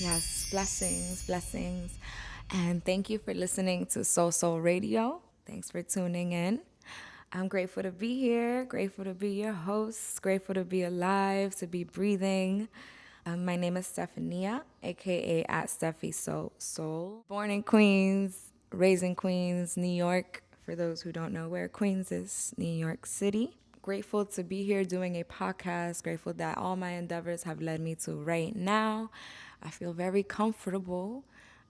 Yes, blessings, blessings. And thank you for listening to SoSoulRadio. Thanks for tuning in. I'm grateful to be here, grateful to be your host, grateful to be alive, to be breathing. My name is Stephania, aka at Steffi Soul. Born in Queens, raised in Queens, New York. For those who don't know where Queens is, New York City. Grateful to be here doing a podcast. Grateful that all my endeavors have led me to right now. I feel very comfortable.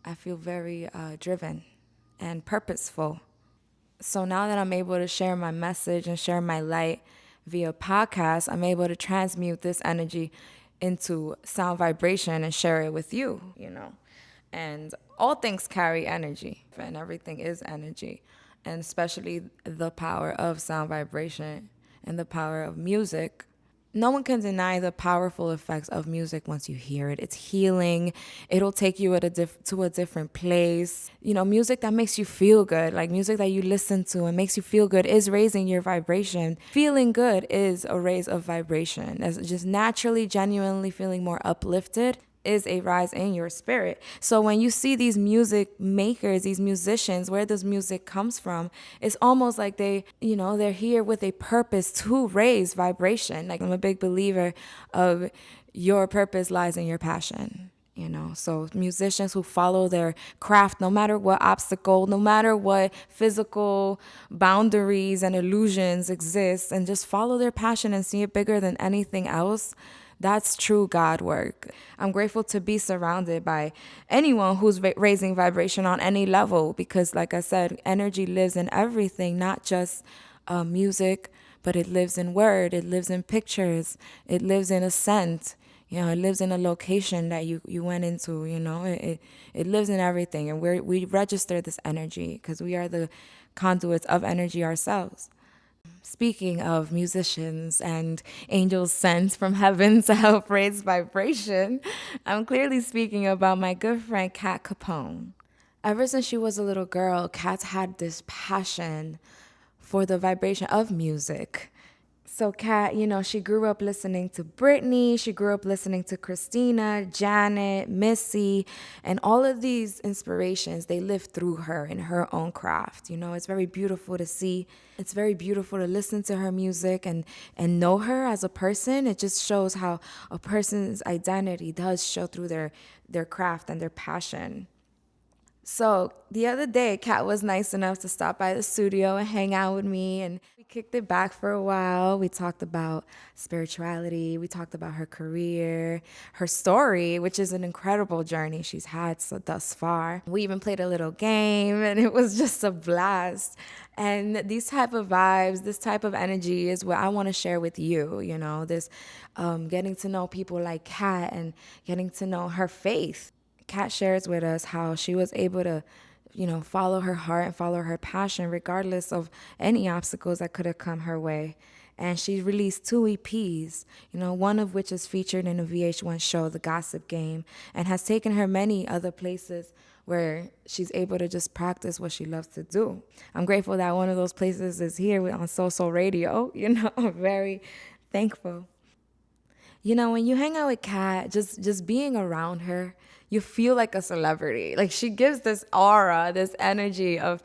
I feel very driven and purposeful. So now that I'm able to share my message and share my light via podcast, I'm able to transmute this energy into sound vibration and share it with you. And all things carry energy, and everything is energy, and especially the power of sound vibration and the power of music. No one can deny the powerful effects of music once you hear it. It's healing. It'll take you to a different place. Music that makes you feel good, like music that you listen to and makes you feel good, is raising your vibration. Feeling good is a raise of vibration. As just naturally, genuinely feeling more uplifted is a rise in your spirit. So when you see these music makers, these musicians, where this music comes from, it's almost like they're here with a purpose to raise vibration. Like, I'm a big believer of your purpose lies in your passion. So musicians who follow their craft, no matter what obstacle, no matter what physical boundaries and illusions exist, and just follow their passion and see it bigger than anything else, that's true God work. I'm grateful to be surrounded by anyone who's raising vibration on any level, because, like I said, energy lives in everything, not just music, but it lives in word, it lives in pictures, it lives in a scent. It lives in a location that you went into. It lives in everything, and we register this energy because we are the conduits of energy ourselves. Speaking of musicians and angels sent from heaven to help raise vibration, I'm clearly speaking about my good friend Kat Capone. Ever since she was a little girl, Kat's had this passion for the vibration of music. So Kat, she grew up listening to Britney, she grew up listening to Christina, Janet, Missy, and all of these inspirations, they lived through her in her own craft. It's very beautiful to see. It's very beautiful to listen to her music and know her as a person. It just shows how a person's identity does show through their craft and their passion. So the other day, Kat was nice enough to stop by the studio and hang out with me, and we kicked it back for a while. We talked about spirituality. We talked about her career, her story, which is an incredible journey she's had thus far. We even played a little game, and it was just a blast. And these type of vibes, this type of energy is what I want to share with you. This getting to know people like Kat and getting to know her faith. Kat shares with us how she was able to, follow her heart and follow her passion regardless of any obstacles that could have come her way. And she released 2 EPs, one of which is featured in a VH1 show, The Gossip Game, and has taken her many other places where she's able to just practice what she loves to do. I'm grateful that one of those places is here on SoSoulRadio. I'm very thankful. When you hang out with Kat, just being around her, you feel like a celebrity. Like, she gives this aura, this energy of,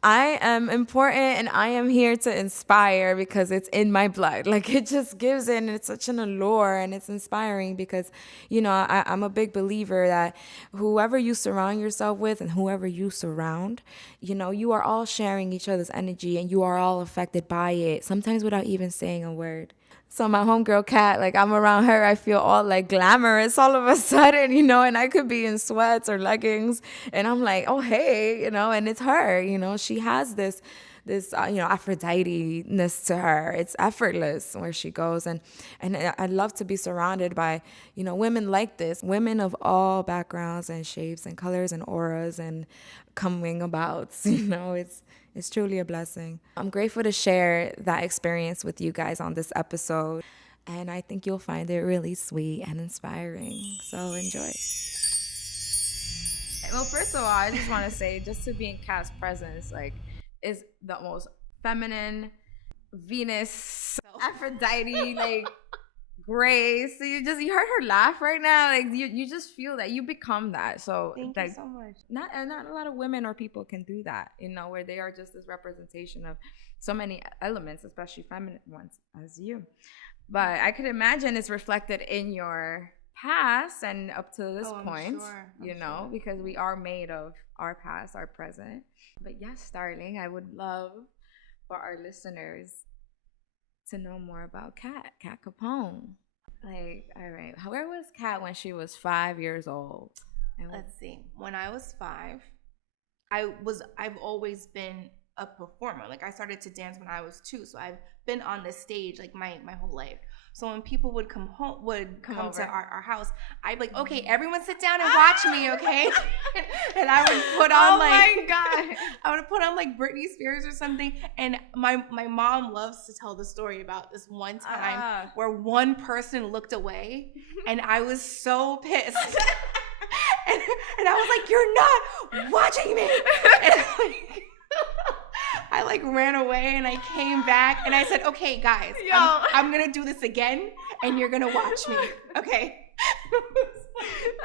I am important and I am here to inspire because it's in my blood. Like, it just gives it, and it's such an allure, and it's inspiring because, I'm a big believer that whoever you surround yourself with and whoever you surround, you are all sharing each other's energy and you are all affected by it, sometimes without even saying a word. So my homegirl Kat, like, I'm around her, I feel all like glamorous all of a sudden, and I could be in sweats or leggings, and I'm like, oh hey, and it's her, she has this Aphrodite-ness to her. It's effortless where she goes, and I love to be surrounded by women like this, women of all backgrounds and shapes and colors and auras and coming abouts. It's truly a blessing. I'm grateful to share that experience with you guys on this episode, and I think you'll find it really sweet and inspiring. So enjoy. Well, first of all, I just want to say, just to be in Kat's presence, like, is the most feminine, Venus, Aphrodite, like, Grace. So you heard her laugh right now. Like you just feel that you become that. So thank you so much. Not a lot of women or people can do that, where they are just this representation of so many elements, especially feminine ones as you. But I could imagine it's reflected in your past and up to this point, sure. Because we are made of our past, our present. But yes, darling, I would love for our listeners to know more about Kat Capone. Like, all right, where was Kat when she was 5 years old? Let's see. When I was 5, I've always been a performer. Like, I started to dance when I was 2, so I've been on the stage like my whole life. So when people would come to our house, I'd be like, okay, everyone sit down and watch me, okay? And I would put on I would put on like Britney Spears or something. And my mom loves to tell the story about this one time where one person looked away, and I was so pissed. and I was like, you're not watching me. And I ran away, and I came back, and I said, okay, guys, I'm going to do this again, and you're going to watch me. Okay.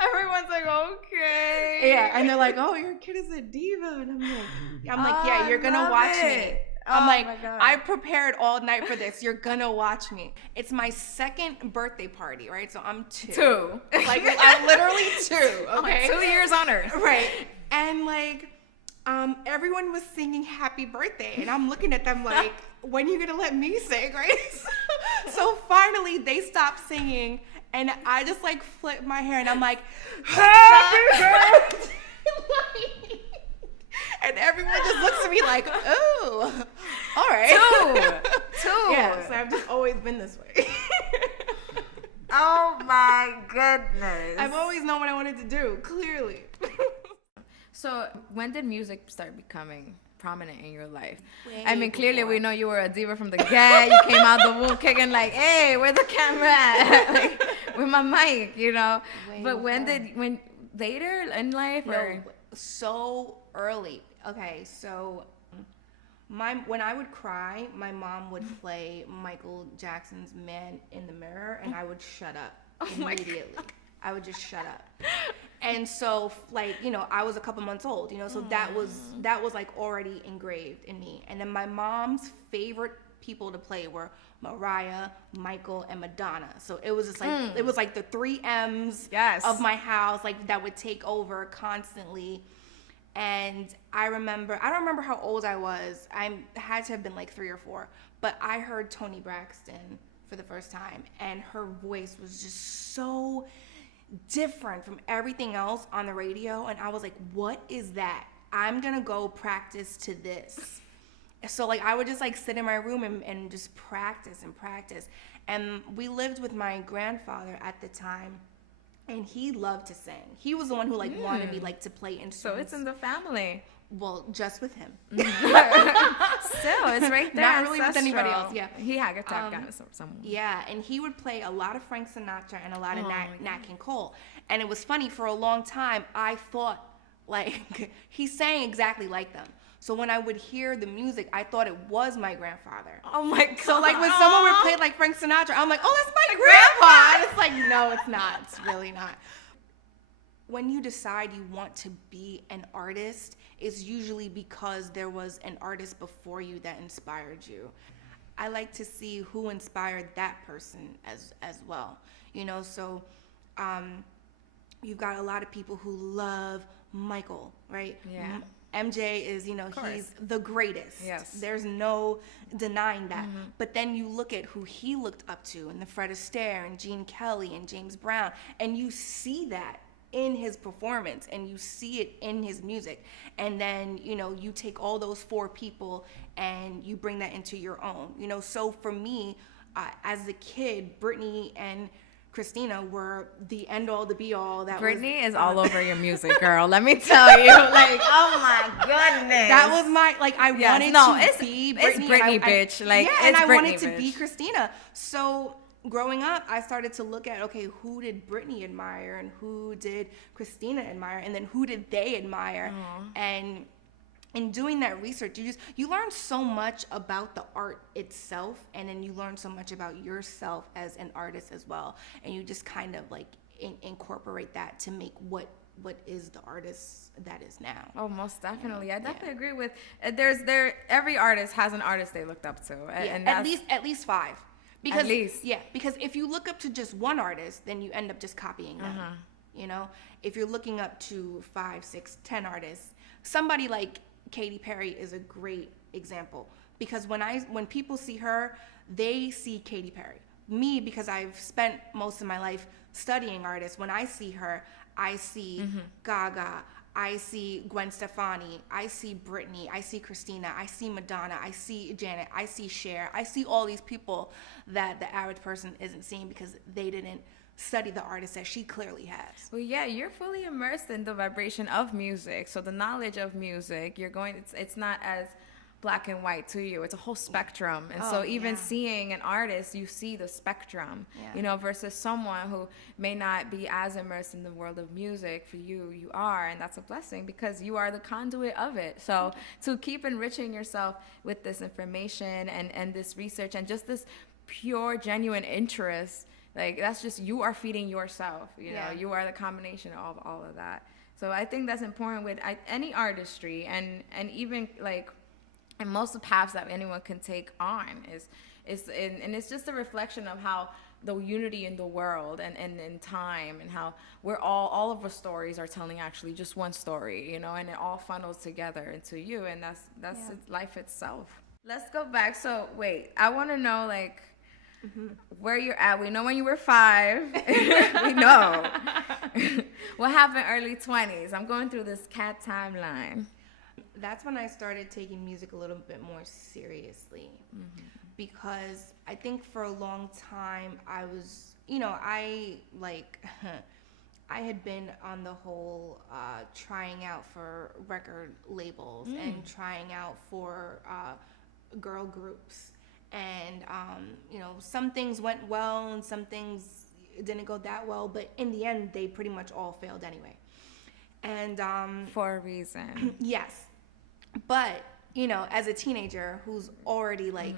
Everyone's like, okay. Yeah, and they're like, oh, your kid is a diva. And I'm like, yeah, you're going to watch me. I'm like, I prepared all night for this. You're going to watch me. It's my second birthday party, right? So I'm 2. Like, I'm literally 2, okay? 2 years on Earth. Right. And everyone was singing happy birthday, and I'm looking at them like, when are you gonna let me sing, right? So finally they stopped singing, and I just flipped my hair, and I'm like, happy birthday. And everyone just looks at me like, oh, all right. 2. Yeah, so I've just always been this way. Oh my goodness. I've always known what I wanted to do, clearly. So when did music start becoming prominent in your life? I mean, clearly we know you were a diva from the get. You came out the womb kicking like, hey, where's the camera at? With my mic, But when later in life? Or? So early. Okay, so when I would cry, my mom would play Michael Jackson's Man in the Mirror, and I would shut up immediately. I would just shut up. And so I was a couple months old, so that was already engraved in me. And then my mom's favorite people to play were Mariah, Michael, and Madonna. So it was just it was the 3 M's of my house, that would take over constantly. And I don't remember how old I was. I had to have been 3 or 4, but I heard Toni Braxton for the first time, and her voice was just so different from everything else on the radio, and I was like, what is that? I'm gonna go practice to this. So I would just sit in my room and just practice. And we lived with my grandfather at the time, and he loved to sing. He was the one who wanted me to play instruments. So it's in the family. Well, just with him. Still, it's right there. Not really with anybody else. Yeah, he had a guitar somewhere. Yeah, and he would play a lot of Frank Sinatra and a lot of Nat King Cole. And it was funny, for a long time I thought he sang exactly like them. So when I would hear the music, I thought it was my grandfather. Oh my God. So when someone would play Frank Sinatra, I'm like, oh, that's my grandpa. And it's no, it's not. It's really not. When you decide you want to be an artist, it's usually because there was an artist before you that inspired you. I like to see who inspired that person as well. So you've got a lot of people who love Michael, right? Yeah. MJ is, he's the greatest. Yes. There's no denying that. Mm-hmm. But then you look at who he looked up to, and the Fred Astaire and Gene Kelly and James Brown, and you see that in his performance, and you see it in his music. And then, you take all those 4 people and you bring that into your own. So for me, as a kid, Britney and Christina were the end all, the be all. Britney is all over your music, girl. Let me tell you, oh my goodness. That was my I wanted to be Britney. It's Britney, bitch. And I wanted to bitch. be Christina. So growing up, I started to look at, okay, who did Britney admire, and who did Christina admire, and then who did they admire? And in doing that research, you learn so much about the art itself, and then you learn so much about yourself as an artist as well, and you just kind of like incorporate that to make what is the artist that is now. Oh, most definitely. I definitely agree with. Every artist has an artist they looked up to, and at least 5. Because, at least. Yeah, because if you look up to just one artist, then you end up just copying them. You know, if you're looking up to 5, 6, 10 artists, somebody like Katy Perry is a great example, because when people see her, they see Katy Perry. Me, because I've spent most of my life studying artists, when I see her, I see Gaga, I see Gwen Stefani, I see Britney, I see Christina, I see Madonna, I see Janet, I see Cher, I see all these people that the average person isn't seeing because they didn't study the artist that she clearly has. Well, yeah, you're fully immersed in the vibration of music, so the knowledge of music, it's not as black and white to you. It's a whole spectrum. And so even seeing an artist, you see the spectrum, you know, versus someone who may not be as immersed in the world of music. For you are, and that's a blessing because you are the conduit of it. So to keep enriching yourself with this information and this research and just this pure, genuine interest, like that's just, you are feeding yourself, you know, you are the combination of all of that. So I think that's important with any artistry and even like, and most of the paths that anyone can take on and it's just a reflection of how the unity in the world and in time, and how we're all of our stories are telling actually just one story, you know, and it all funnels together into you, and that's life itself. Let's go back. So wait, I want to know like where you're at. We know when you were 5. We know. What happened early 20s? I'm going through this Kat timeline. That's when I started taking music a little bit more seriously, because I think for a long time I was, you know, I had been on the whole trying out for record labels and trying out for girl groups, and you know, some things went well and some things didn't go that well, but in the end they pretty much all failed anyway. And for a reason. Yes. But, you know, as a teenager who's already like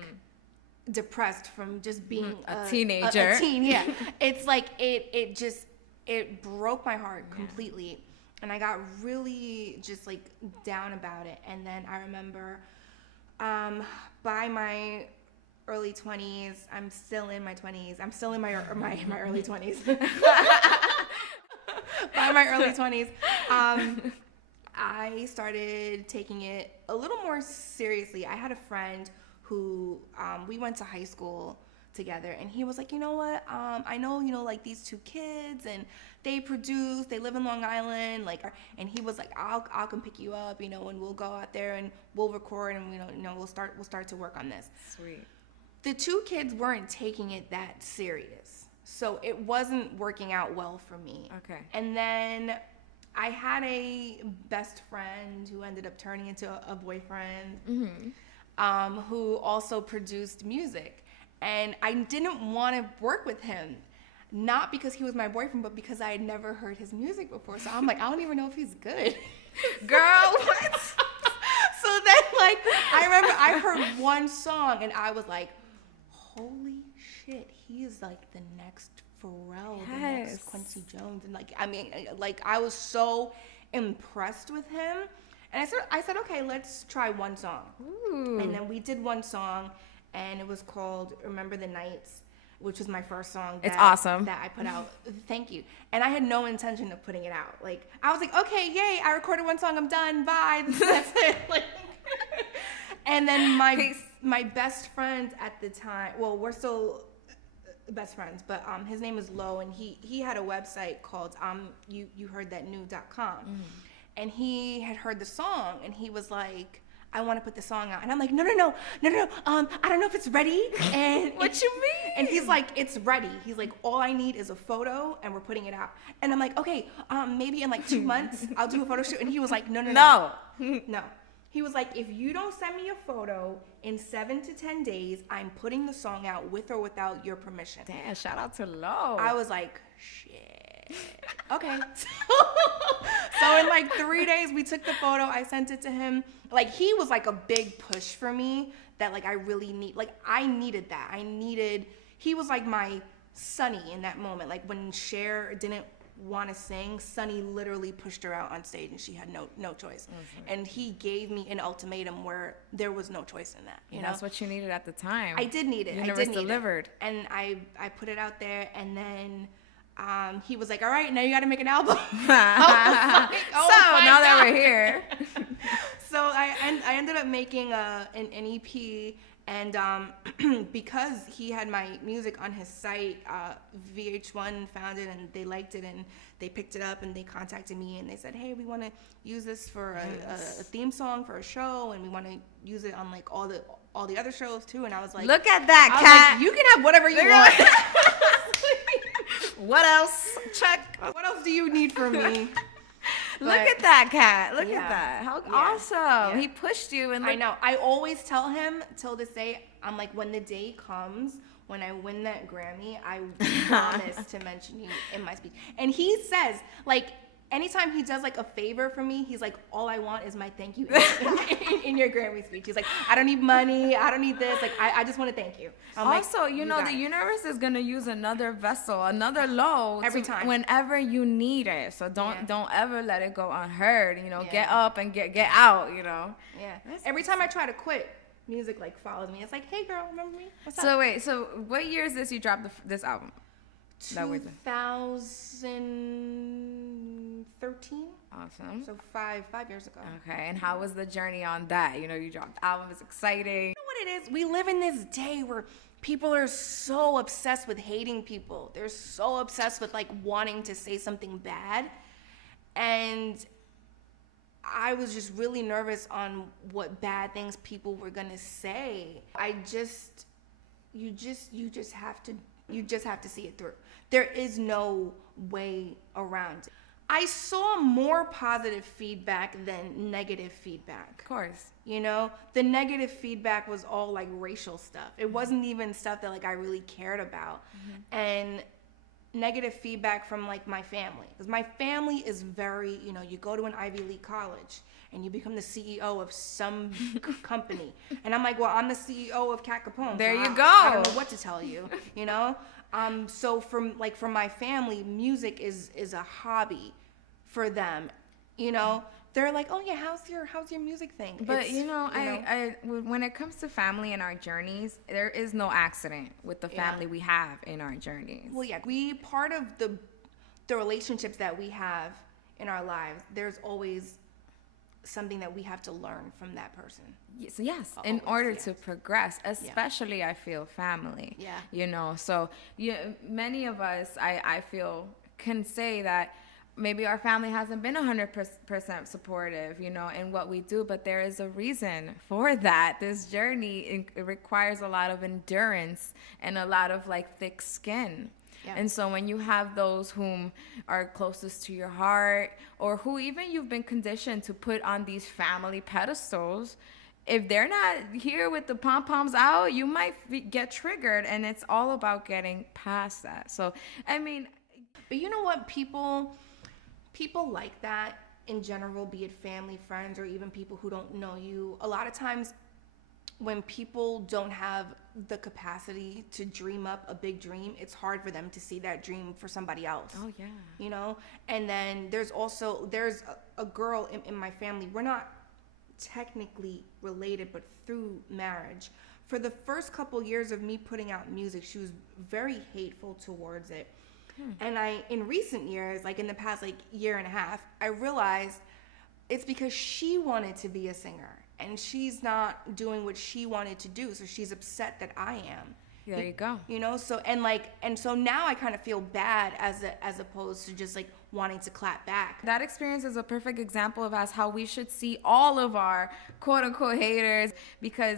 depressed from just being a teenager, a teen, it's like it broke my heart completely, and I got really just like down about it. And then I remember by my early 20s, I'm still in my 20s. I'm still in my early 20s. By my early 20s, I started taking it a little more seriously. I had a friend who we went to high school together, and he was like, you know what, I know, you know, like these 2 kids, and they live in Long Island, like, and he was like, I'll come pick you up, you know, and we'll go out there and we'll record, and you know we'll start to work on this. Sweet. The 2 kids weren't taking it that serious, so it wasn't working out well for me. Okay. And then I had a best friend who ended up turning into a boyfriend, who also produced music. And I didn't want to work with him, not because he was my boyfriend, but because I had never heard his music before. So I'm like, I don't even know if he's good. Girl, what? So then, like, I remember I heard one song, and I was like, holy shit, he is like the next Pharrell, the next Quincy Jones. And like, I mean, like, I was so impressed with him. And I said, okay, let's try one song. Ooh. And then we did one song, and it was called Remember the Nights, which was my first song. It's awesome. That I put out. Thank you. And I had no intention of putting it out. Like, I was like, okay, yay, I recorded one song, I'm done, bye. That's it. Like, and then my best friend at the time, well, we're still best friends, but his name is Lo, and he had a website called youheardthatnew.com. And he had heard the song, and he was like, I want to put the song out. And I'm like, no, I don't know if it's ready. And what you mean? And he's like, it's ready. He's like, all I need is a photo, and we're putting it out. And I'm like, okay, maybe in like 2 months, I'll do a photo shoot. And he was like, no. He was like, if you don't send me a photo in 7 to 10 days, I'm putting the song out with or without your permission. Damn, shout out to Lo. I was like, shit. Okay. So in like 3 days, we took the photo. I sent it to him. Like, he was like a big push for me that like I really need. Like, I needed that. He was like my Sunny in that moment. Like, when Cher didn't want to sing, Sunny literally pushed her out on stage and she had no choice. Mm-hmm. And he gave me an ultimatum where there was no choice in that. You know? That's what you needed at the time. I did need it. Universe delivered. And I put it out there, and then he was like, all right, now you got to make an album. So now that we're here. So I ended up making an EP, and because he had my music on his site, VH1 found it and they liked it, and they picked it up and they contacted me and they said, hey, we want to use this for a theme song for a show, and we want to use it on like all the other shows too. And I was like, look at that, Kat. Like, you can have whatever you want. What else? Check. What else do you need from me? Look at that, Kat. Look at that. How awesome. Yeah. He pushed you. And I know. I always tell him till this day, I'm like, when the day comes, when I win that Grammy, I promise to mention you in my speech. And he says, like, anytime he does like a favor for me, he's like, all I want is my thank you in your Grammy speech. He's like, I don't need money. I don't need this. Like, I just want to thank you. I'm also, like, you know, the universe is going to use another vessel, another load every time, whenever you need it. So don't ever let it go unheard. You know, get up and get out, you know. Yeah. Every time I try to quit, music like follows me. It's like, hey girl, remember me? What's up? So wait, so what year is this you dropped this album? 2013. Awesome. So five years ago. Okay, and how was the journey on that? You know, you dropped the album, it's exciting. You know what it is? We live in this day where people are so obsessed with hating people. They're so obsessed with like wanting to say something bad. And I was just really nervous on what bad things people were gonna say. You just have to see it through. There is no way around it. I saw more positive feedback than negative feedback. Of course. You know, the negative feedback was all like racial stuff. It wasn't even stuff that like I really cared about. Mm-hmm. And negative feedback from like my family. Because my family is very, you know, you go to an Ivy League college and you become the CEO of some company. And I'm like, well, I'm the CEO of Kat Capone. There you go. I don't know what to tell you, you know? So from my family, music is a hobby for them, you know? They're like, oh yeah, how's your music thing? But I when it comes to family and our journeys, there is no accident with the family we have in our journeys. Well, yeah, part of the relationships that we have in our lives, there's always something that we have to learn from that person. Yes, in order to progress, especially I feel family. Yeah. You know, so many of us, I feel, can say that maybe our family hasn't been 100% supportive, you know, in what we do, but there is a reason for that. This journey, it requires a lot of endurance and a lot of like thick skin. Yeah. And so when you have those whom are closest to your heart, or who even you've been conditioned to put on these family pedestals, if they're not here with the pom-poms out, you might get triggered, and it's all about getting past that. So, I mean... But you know what? People like that in general, be it family, friends, or even people who don't know you. A lot of times when people don't have the capacity to dream up a big dream, it's hard for them to see that dream for somebody else. Oh, yeah. You know? And then there's a girl in my family. We're not technically related, but through marriage. For the first couple years of me putting out music, she was very hateful towards it. And in recent years, like in the past like year and a half, I realized it's because she wanted to be a singer and she's not doing what she wanted to do, so she's upset that I am. There you go. You know, so so now I kind of feel bad as opposed to just like wanting to clap back. That experience is a perfect example of how we should see all of our quote unquote haters, because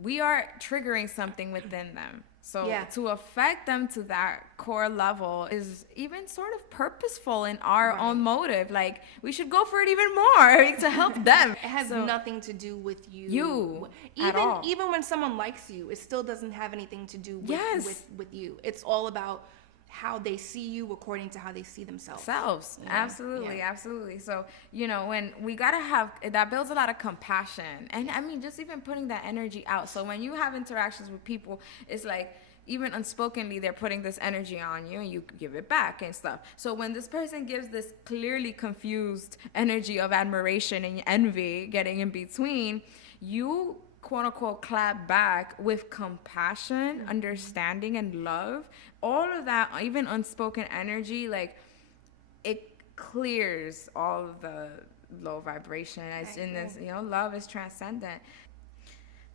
we are triggering something within them. So to affect them to that core level is even sort of purposeful in our own motive. Like, we should go for it even more to help them. It has nothing to do with you at all. Even when someone likes you, it still doesn't have anything to do with you. It's all about how they see you according to how they see themselves. Absolutely. So, when we gotta have that, builds a lot of compassion, and I mean, just even putting that energy out. So when you have interactions with people, it's like, even unspokenly, they're putting this energy on you, and you give it back and stuff. So when this person gives this clearly confused energy of admiration and envy getting in between, you quote unquote clap back with compassion, understanding, and love. All of that, even unspoken energy, like, it clears all of the low vibration. As in this, love is transcendent.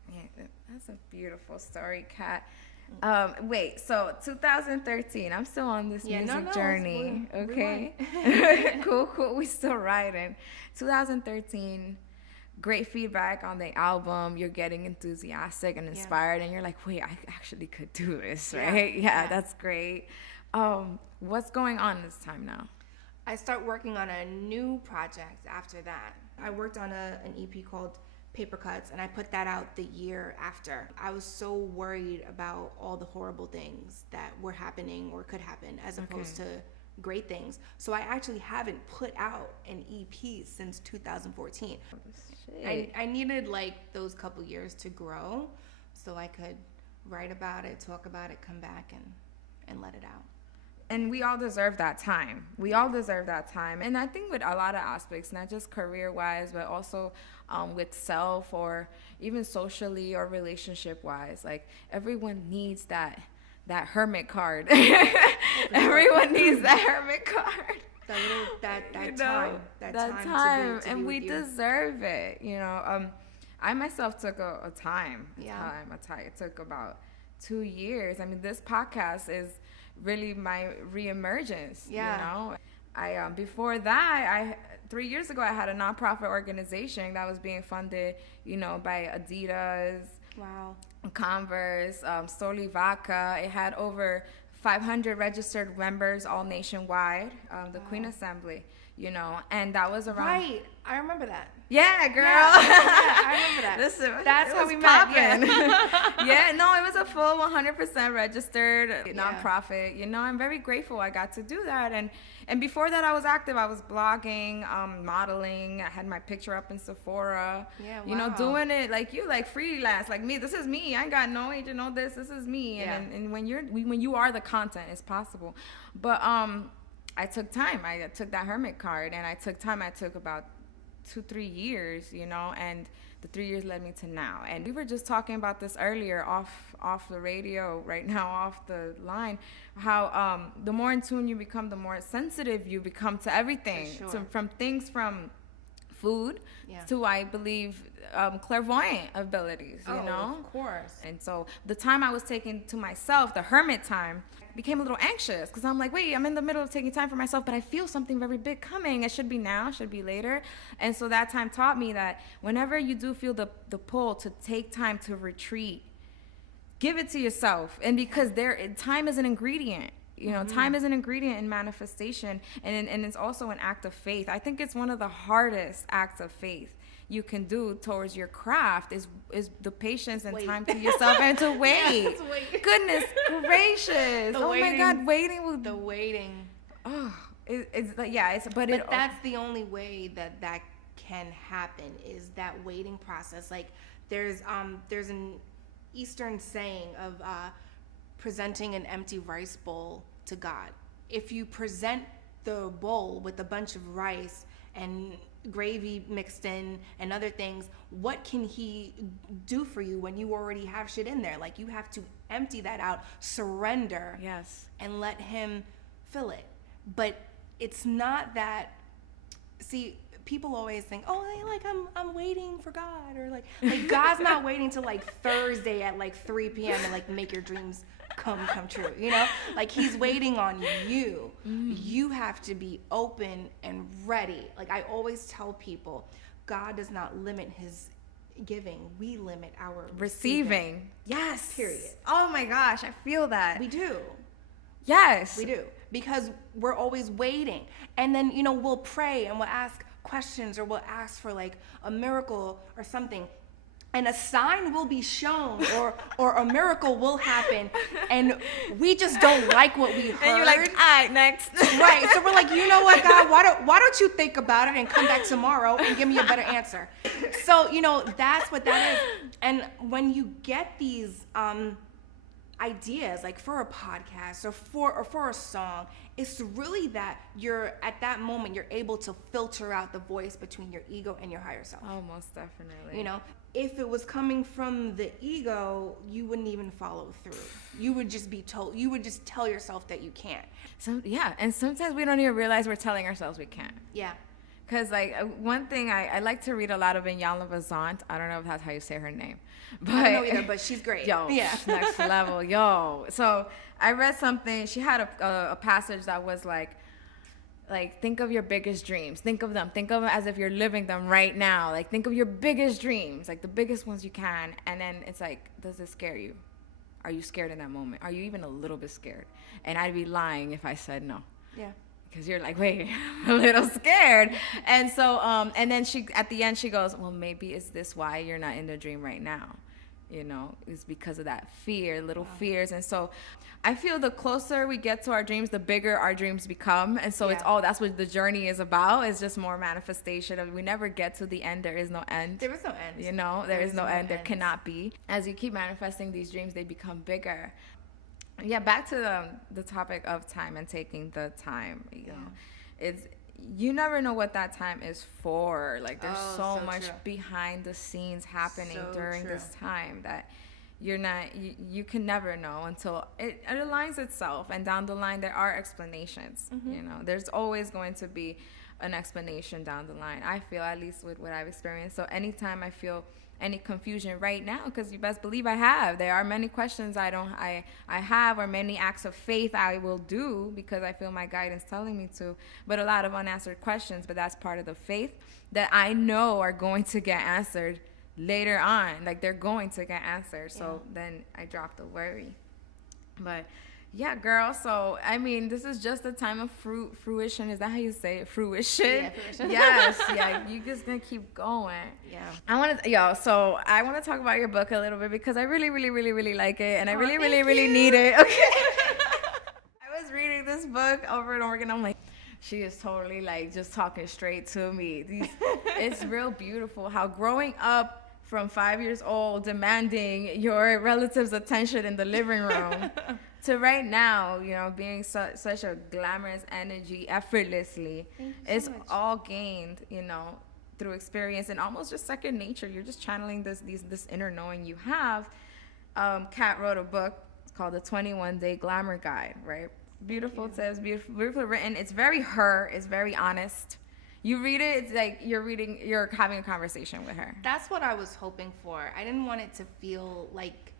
Yeah, that's a beautiful story, Kat. Wait, so 2013, I'm still on this music journey. Okay. Cool. We still riding. 2013, great feedback on the album. You're getting enthusiastic and inspired, and you're like, wait, I actually could do this, right? Yeah, that's great. What's going on this time now? I start working on a new project after that. I worked on an EP called Paper Cuts, and I put that out the year after. I was so worried about all the horrible things that were happening or could happen, as opposed to great things. So I actually haven't put out an EP since 2014. I needed like those couple years to grow so I could write about it, talk about it, come back and let it out. And we all deserve that time. And I think with a lot of aspects, not just career-wise, but also with self, or even socially or relationship-wise. Like, everyone needs that hermit card. Everyone needs that hermit card. That time, and we deserve it. I myself took a time. It took about 2 years. I mean, this podcast is really my reemergence. I before that, 3 years ago, I had a nonprofit organization that was being funded, by Adidas, Converse, Soli Vaca. It had over 500 registered members, all nationwide. The Queen Assembly, and that was around. Right, I remember that. Yeah, girl. I remember that. Listen, that's how we met. It was a full 100% registered nonprofit. I'm very grateful I got to do that. And before that, I was active. I was blogging, modeling. I had my picture up in Sephora. Doing it like freelance, like me. This is me. I ain't got no agent, no this. This is me. And when you are the content, it's possible. But I took time. I took that hermit card, and I took time. I took about 2-3 years, and the 3 years led me to now. And we were just talking about this earlier off the radio, right now off the line, how the more in tune you become, the more sensitive you become to everything. From things from food to, I believe, clairvoyant abilities, of course. And so the time I was taking to myself, the hermit time, became a little anxious, because I'm like, wait, I'm in the middle of taking time for myself, but I feel something very big coming. It should be now, should be later. And so that time taught me that whenever you do feel the pull to take time to retreat, give it to yourself. And because time is an ingredient. Time is an ingredient in manifestation, and it's also an act of faith. I think it's one of the hardest acts of faith you can do towards your craft is the patience and time to yourself and to wait. Goodness gracious. My God, waiting. The waiting. Oh, but that's the only way that can happen, is that waiting process. Like, there's an Eastern saying of presenting an empty rice bowl to God. If you present the bowl with a bunch of rice and gravy mixed in and other things, what can he do for you when you already have shit in there? Like, you have to empty that out, surrender, and let him fill it. But it's not that. See, people always think, I'm waiting for God, or like God's not waiting till like Thursday at like 3 p.m. to like make your dreams come true, like he's waiting on you. You have to be open and ready. Like, I always tell people, God does not limit his giving, we limit our receiving. Yes, period. Oh my gosh, I feel that. We do. Yes, we do, because we're always waiting. And then we'll pray and we'll ask questions, or we'll ask for like a miracle or something. and a sign will be shown, or a miracle will happen, and we just don't like what we heard. And you're like, all right, next. Right. So we're like, you know what, God, why don't you think about it and come back tomorrow and give me a better answer? So, that's what that is. And when you get these ideas, like for a podcast or for a song, it's really that you're at that moment you're able to filter out the voice between your ego and your higher self. Oh, most definitely. If it was coming from the ego, you wouldn't even follow through. You would just tell yourself that you can't. And sometimes we don't even realize we're telling ourselves we can't. Yeah. Because, like, one thing I like to read a lot of Iyanla Vanzant. I don't know if that's how you say her name. But, I don't know either, but she's great. Yo, yeah. Next level, yo. So I read something. She had a passage that was like, think of your biggest dreams. Think of them as if you're living them right now. Like, think of your biggest dreams, like the biggest ones you can. And then it's like, does it scare you? Are you scared in that moment? Are you even a little bit scared? And I'd be lying if I said no. Yeah. Because you're like, wait, I'm a little scared. And so, and then at the end, she goes, well, maybe is this why you're not in the dream right now? It's because of that fear, little fears. And so I feel the closer we get to our dreams, the bigger our dreams become. And so that's what the journey is about. It's just more manifestation of, we never get to the end. There is no end. There is no end. There is no end. There cannot be. As you keep manifesting these dreams, they become bigger. Yeah, back to the topic of time and taking the time. You never know what that time is for. Like, there's so much behind the scenes happening during this time that you can never know until it aligns itself. And down the line, there are explanations. Mm-hmm. There's always going to be an explanation down the line. I feel, at least with what I've experienced. So anytime I feel any confusion right now, because you best believe I have. There are many questions I have, or many acts of faith I will do because I feel my guidance telling me to, but a lot of unanswered questions, but that's part of the faith that I know are going to get answered later on. Like, they're going to get answered. So then I drop the worry. But yeah, girl. So, I mean, this is just a time of fruition. Is that how you say it? Fruition? Yeah, fruition. Yes. Yeah, you just gonna keep going. Yeah. So I want to talk about your book a little bit because I really, really, really, really like it. And I really, really, really need it. Okay. I was reading this book over and over again. I'm like, she is totally like just talking straight to me. It's real beautiful how growing up from 5 years old, demanding your relatives' attention in the living room, to right now, being such a glamorous energy effortlessly. It's all gained, through experience and almost just second nature. You're just channeling this inner knowing you have. Kat wrote a book. It's called The 21-Day Glamour Guide, right? Beautiful tips, beautifully written. It's very her. It's very honest. You read it, it's like you're having a conversation with her. That's what I was hoping for. I didn't want it to feel like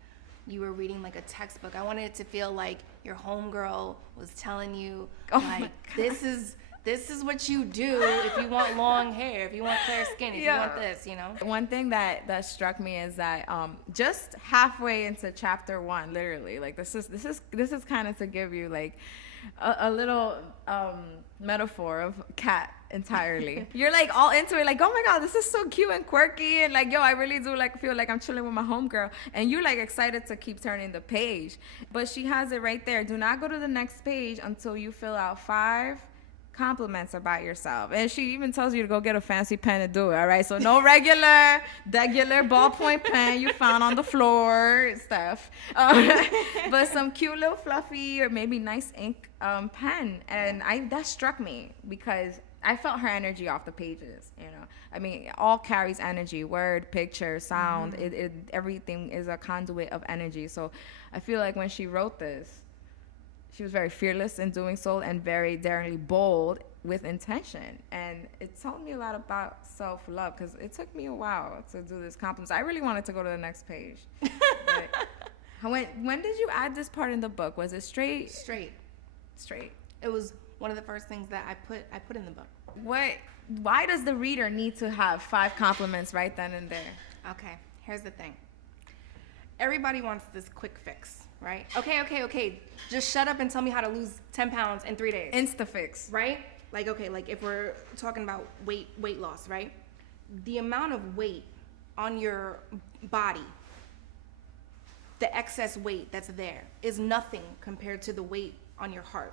you were reading like a textbook. I wanted it to feel like your homegirl was telling you, this is what you do if you want long hair, if you want clear skin, if you want this, One thing that struck me is that just halfway into chapter 1, literally, like this is kind of to give you like a little metaphor of Kat entirely. You're like all into it, like, oh my god, this is so cute and quirky, and like, yo, I really do like feel like I'm chilling with my homegirl, and you're like excited to keep turning the page. But she has it right there. Do not go to the next page until you fill out 5 compliments about yourself. And she even tells you to go get a fancy pen to do it. All right, so no regular ballpoint pen you found on the floor and stuff, but some cute little fluffy or maybe nice ink pen. And that struck me because I felt her energy off the pages. I mean, it all carries energy: word, picture, sound. Mm-hmm. Everything is a conduit of energy. So I feel like when she wrote this, she was very fearless in doing so and very daringly bold with intention. And it taught me a lot about self-love because it took me a while to do this compliments. I really wanted to go to the next page. When did you add this part in the book? Was it straight? Straight. It was one of the first things that I put in the book. Why does the reader need to have 5 compliments right then and there? Okay, here's the thing. Everybody wants this quick fix. Right? Okay. Just shut up and tell me how to lose 10 pounds in 3 days. Insta-fix. Right? Like, okay, like if we're talking about weight loss, right? The amount of weight on your body, the excess weight that's there is nothing compared to the weight on your heart.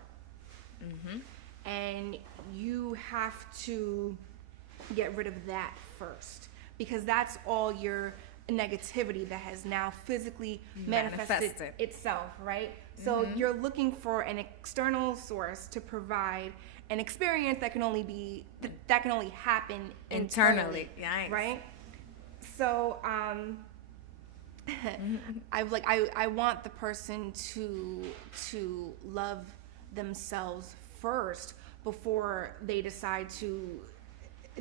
And you have to get rid of that first, because that's all your negativity that has now physically manifested itself, right? So you're looking for an external source to provide an experience that can only happen internally. Yes. Right? So I want the person to love themselves first before they decide to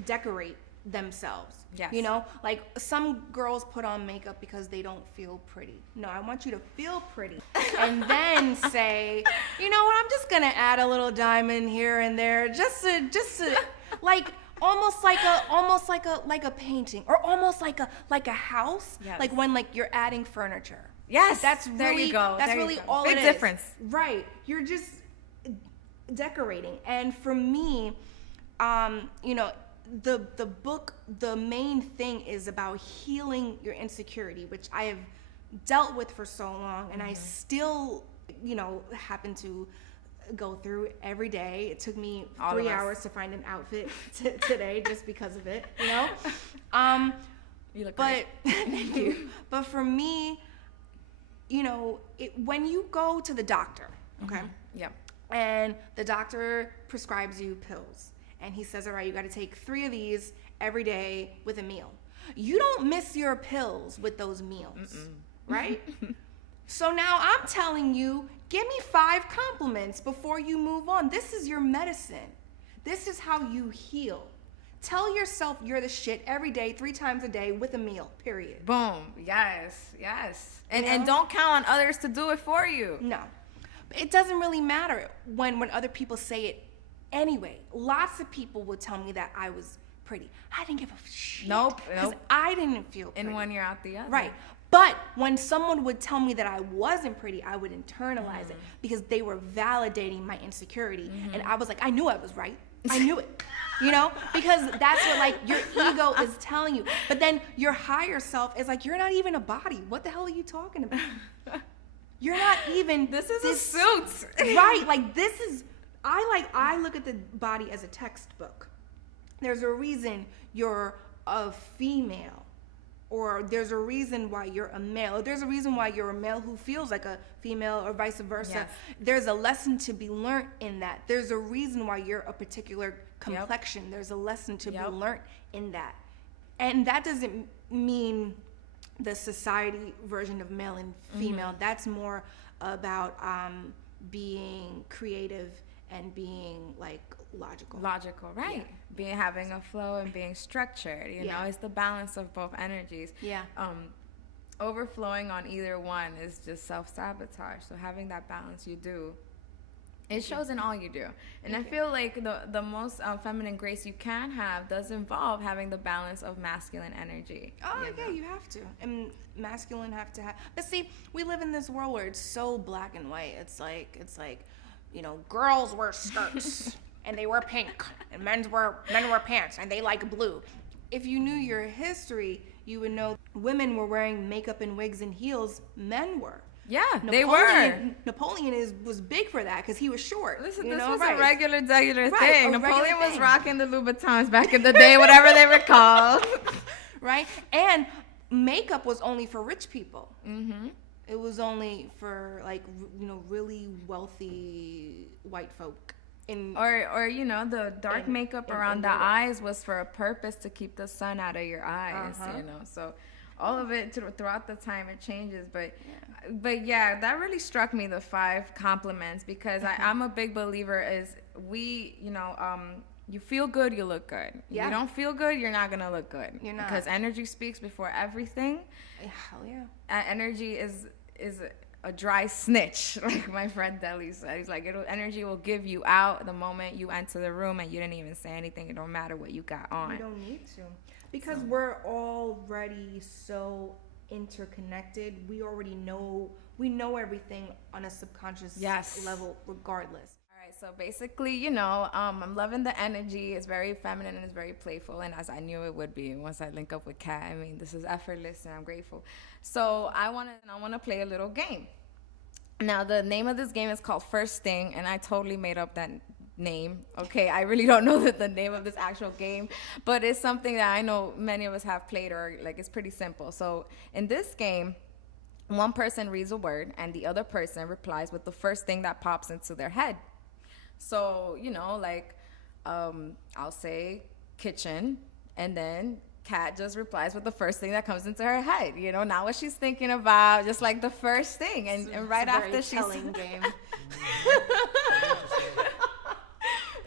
decorate themselves. Yes. You know, like some girls put on makeup because they don't feel pretty. No, I want you to feel pretty and then say, you know what, I'm just gonna add a little diamond here and there, just to like almost like a painting, or almost like a house. Yes. Like when you're adding furniture. Yes, That's there really you go. That's There you really go. all Big it is. difference. Right. You're just decorating. And for me, you know, the book, the main thing is about healing your insecurity, which I have dealt with for so long, and I still, you know, happen to go through every day. It took me 3 hours to find an outfit today just because of it, you know. You look great. Thank you. But for me, you know, when you go to the doctor, okay, Yep. and the doctor prescribes you pills, and he says, all right, you got to take 3 of these every day with a meal. You don't miss your pills with those meals, right? So now I'm telling you, give me 5 compliments before you move on. This is your medicine. This is how you heal. Tell yourself you're the shit every day, 3 times a day with a meal, period. Boom. Yes. Yes. And You know? and don't count on others to do it for you. No. It doesn't really matter when other people say it anyway. Lots of people would tell me that I was pretty. I didn't give a shit. Nope. Because I didn't feel pretty. In one ear out the other. Right. But when someone would tell me that I wasn't pretty, I would internalize it because they were validating my insecurity. And I was like, I knew I was right. I knew it. You know? Because that's what your ego is telling you. But then your higher self is like, you're not even a body. What the hell are you talking about? You're not even. This is a suit. Right. I look at the body as a textbook. There's a reason you're a female, or there's a reason why you're a male, or there's a reason why you're a male who feels like a female, or vice versa. Yes. There's a lesson to be learned in that. There's a reason why you're a particular complexion. There's a lesson to be learned in that. And that doesn't mean the society version of male and female. That's more about being creative and being logical. Right. Having a flow and being structured, you know, it's the balance of both energies. Yeah. Overflowing on either one is just self-sabotage. So having that balance, it shows in all you do. And I feel like the most feminine grace you can have does involve having the balance of masculine energy. Oh, yeah, you have to. And masculine have to have. But see, we live in this world where it's so black and white. It's like, you know, girls wear skirts and they wear pink, and men wear pants and they like blue. If you knew your history, you would know women were wearing makeup and wigs and heels. Men were. Yeah, they were. Napoleon was big for that because he was short. Listen, you this know? was Right. a regular thing. A Napoleon regular was thing. rocking the Louboutins back in the day, whatever they were called. Right? And makeup was only for rich people. It was only for really wealthy white folk. Or you know, the dark makeup around the eyes was for a purpose, to keep the sun out of your eyes. You know, so all of it throughout the time it changes, but yeah, that really struck me, the 5 compliments, because I'm a big believer is you feel good, you look good. Yeah. You don't feel good, you're not gonna look good. You're not. Because energy speaks before everything. Hell yeah. Energy is a dry snitch, like my friend Deli said. He's like, energy will give you out the moment you enter the room, and you didn't even say anything. It don't matter what you got on. You don't need to, because we're already so interconnected. We already know everything on a subconscious level regardless. All right, So basically, I'm loving the energy. It's very feminine and it's very playful. And as I knew it would be once I link up with Kat, I mean, this is effortless and I'm grateful. So I want to play a little game. Now, the name of this game is called First Thing, and I totally made up that name. Okay, I really don't know the name of this actual game, but it's something that I know many of us have played, or like it's pretty simple. So in this game, one person reads a word and the other person replies with the first thing that pops into their head. So, I'll say kitchen, and then Kat just replies with the first thing that comes into her head. Not what she's thinking about, just like the first thing. And right after she's game.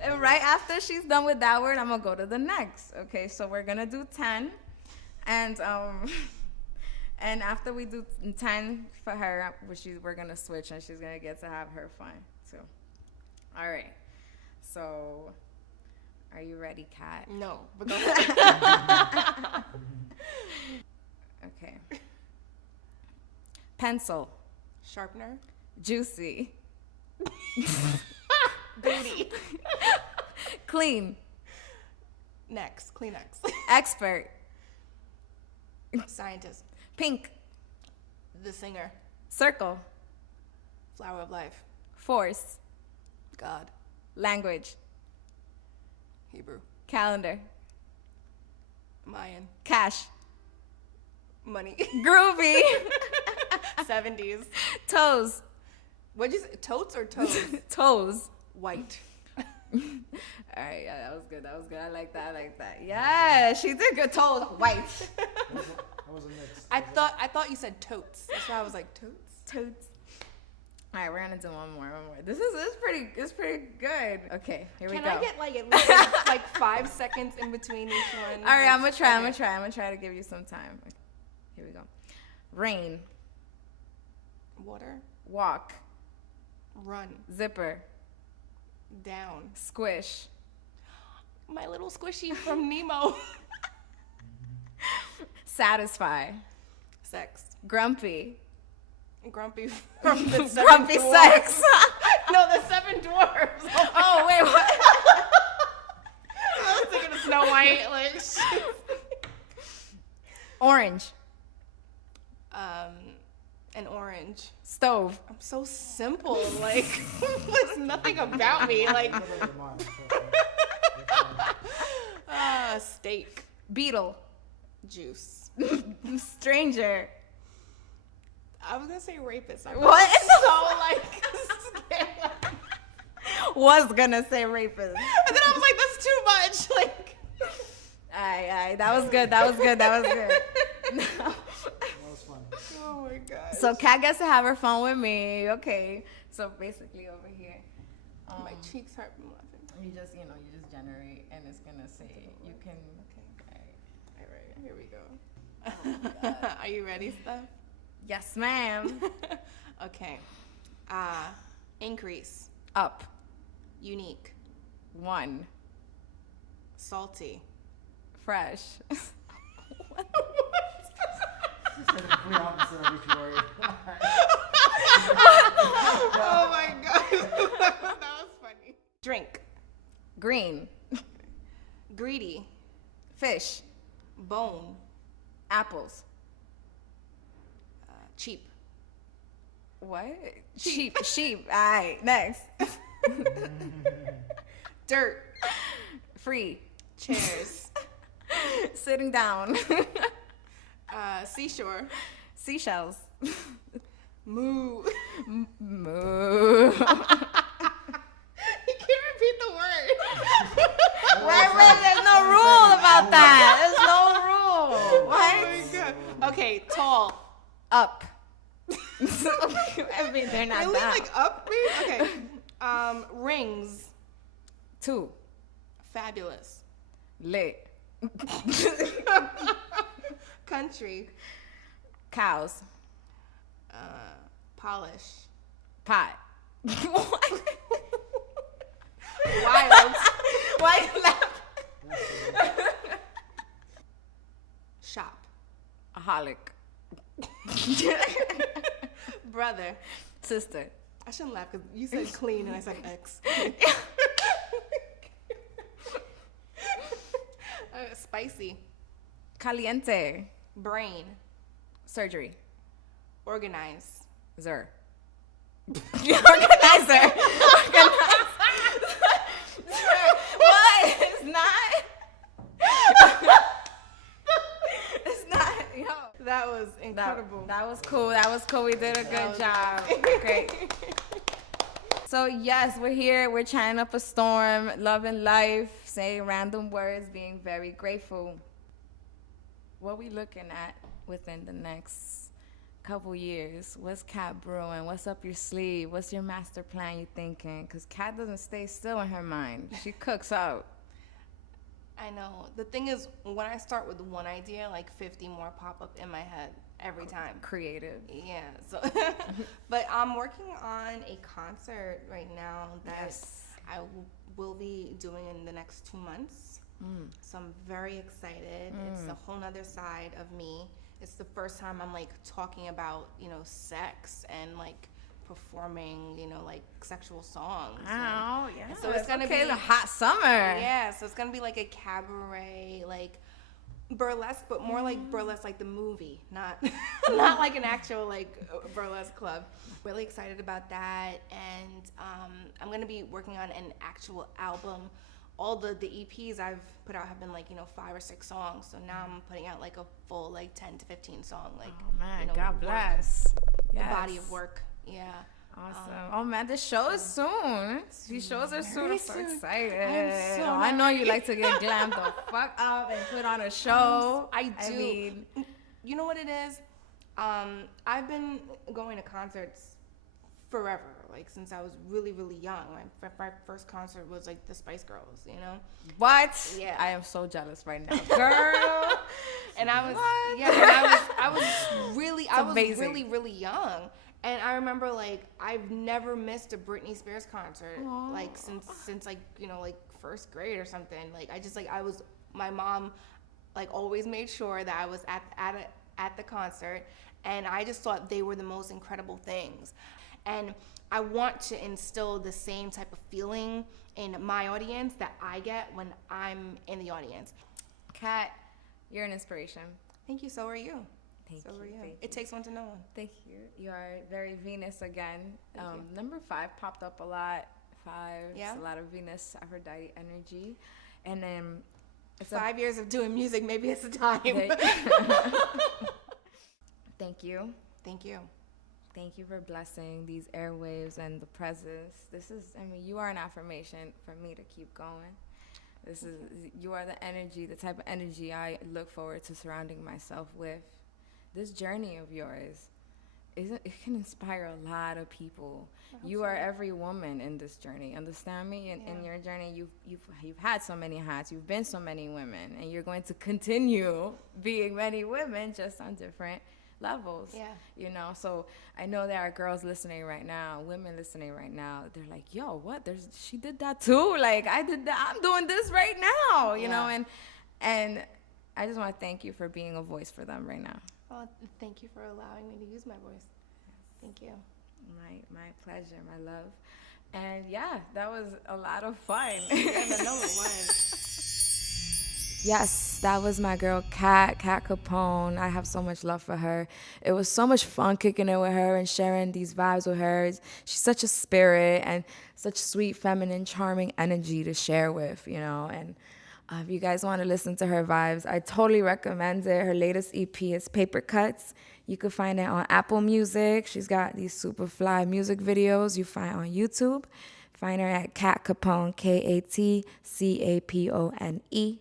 And right after she's done with that word, I'm gonna go to the next. Okay, so we're gonna do 10, and and after we do 10 for her, we're gonna switch, and she's gonna get to have her fun too. All right. So, are you ready, Kat? No, but go ahead. Okay. Pencil. Sharpener. Juicy. Booty. Clean. Next. Kleenex. Expert. Scientist. Pink. The singer. Circle. Flower of life. Force. God. Language. Hebrew. Calendar. Mayan. Cash. Money. Groovy. 70s. Toes. What'd you say? Totes or toes? Toes. White. All right, yeah, that was good. I like that. Yeah, she did good. Toes. White. That was a mix. I thought you said totes. That's why I was like totes. Totes. All right, we're gonna do one more. This is pretty good. Okay, here we go. Can I get like at least like 5 seconds in between each one? All right, I'm gonna try to give you some time. Okay, here we go. Rain. Water. Walk. Run. Zipper. Down. Squish. My little squishy from Nemo. Satisfy. Sex. Grumpy. Grumpy from the Seven Grumpy Dwarfs. sex. No, the Seven Dwarfs. Oh, wait, what? I was thinking of Snow White. Like, shit. Orange. An orange. Stove. I'm so simple. Like, there's nothing about me. Like, steak. Beetle. Juice. Stranger. I was gonna say rapist. I'm What? So like, scared. Was gonna say rapist. And then I was like, that's too much. Like, Aye, that was good. No. That was fun. oh my god. So Kat gets to have her fun with me. Okay. So basically over here, My cheeks hurt from laughing. you just generate, and it's gonna say you can. Okay. All right, here we go. Are you ready, Steph? Yes, ma'am. Okay. Increase. Up. Unique. 1. Salty. Fresh. It's the complete opposite of each word. Oh my god. That was funny. Drink. Green. Greedy. Fish. Bone. Apples. Cheap. What? Sheep. Sheep. All right, next. Dirt. Free. Chairs. Sitting down. Seashore. Seashells. Moo. Moo. You can't repeat the word. Wait, there's no rule about that. There's no rule. Oh What? my god. Okay, tall. Up. I mean, they're not Really? down. Like up? Okay. Rings. 2. Fabulous. Lit. Country. Cows. Polish. Pot. What? Wild. Why you laughing? Shop. Aholic. Brother. Sister. I shouldn't laugh because you said clean and I said X. Spicy. Caliente. Brain. Surgery. Organize. Zer. Organizer. What? It's not. It's not. Yo. That was incredible. That was cool. That was cool. We did a good job. Great. So yes, we're here. We're chanting up a storm, loving life, saying random words, being very grateful. What we looking at within the next couple years? What's Kat brewing? What's up your sleeve? What's your master plan you thinking? Because Kat doesn't stay still in her mind. She cooks out. I know. The thing is, when I start with one idea, like 50 more pop up in my head every time. Creative. Yeah. So, but I'm working on a concert right now that I will be doing in the next 2 months. So I'm very excited. It's a whole nother side of me. It's the first time I'm like talking about, sex and like performing, like sexual songs. Oh, yeah. So it's gonna be a hot summer. Yeah, so it's gonna be like a cabaret, like burlesque, but more like burlesque like the movie, not not like an actual like burlesque club. Really excited about that, and I'm gonna be working on an actual album. All the EPs I've put out have been like 5 or 6 songs, so now I'm putting out like a full like 10 to 15 song like God bless. The body of work. Yeah. Awesome. Oh man, the show is soon. These shows are soon. I'm so excited. I know you like to get glammed the fuck up and put on a show. I do. You know what it is? I've been going to concerts forever, like since I was really, really young. My first concert was like the Spice Girls, What? Yeah. I am so jealous right now, girl. And I was, What? yeah, and I was really, amazing. really, really young. And I remember like I've never missed a Britney Spears concert. Aww. Like since like like first grade or something. Like I just like my mom like always made sure that I was at the concert, and I just thought they were the most incredible things. And I want to instill the same type of feeling in my audience that I get when I'm in the audience. Kat, you're an inspiration. Thank you. So are you. Thank you. It takes one to know one. Thank you. You are very Venus again. Thank you. Number 5 popped up a lot. 5. Yeah. It's a lot of Venus, Aphrodite energy. And then it's 5 years of doing music, maybe it's the time. Thank you. Thank you. Thank you for blessing these airwaves and the presence. You are an affirmation for me to keep going. You are the energy, the type of energy I look forward to surrounding myself with. This journey of yours, it can inspire a lot of people. You are every woman in this journey. Understand me? In your journey, you've had so many hats. You've been so many women, and you're going to continue being many women, just on different levels. Yeah. So I know there are girls listening right now, women listening right now. They're like, yo, what? She did that too. Like I did that. I'm doing this right now. You know, and I just want to thank you for being a voice for them right now. Oh, thank you for allowing me to use my voice. Thank you. My pleasure, my love. And yeah, that was a lot of fun. Yes, that was my girl Kat Capone. I have so much love for her. It was so much fun kicking it with her and sharing these vibes with her. She's such a spirit and such sweet, feminine, charming energy to share with, and if you guys want to listen to her vibes, I totally recommend it. Her latest EP is Paper Cuts. You can find it on Apple Music. She's got these super fly music videos you find on YouTube. Find her at Kat Capone, KATCAPONE.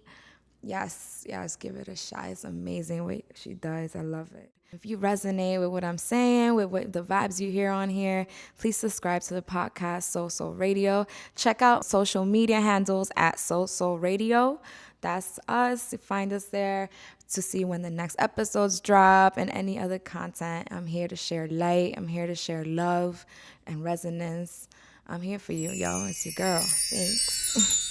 Yes, give it a shot. It's amazing what she does. I love it. If you resonate with what I'm saying, with what the vibes you hear on here, please subscribe to the podcast, SoSoulRadio. Check out social media handles at SoSoulRadio. That's us. Find us there to see when the next episodes drop and any other content. I'm here to share light. I'm here to share love and resonance. I'm here for you, yo. It's your girl. Thanks.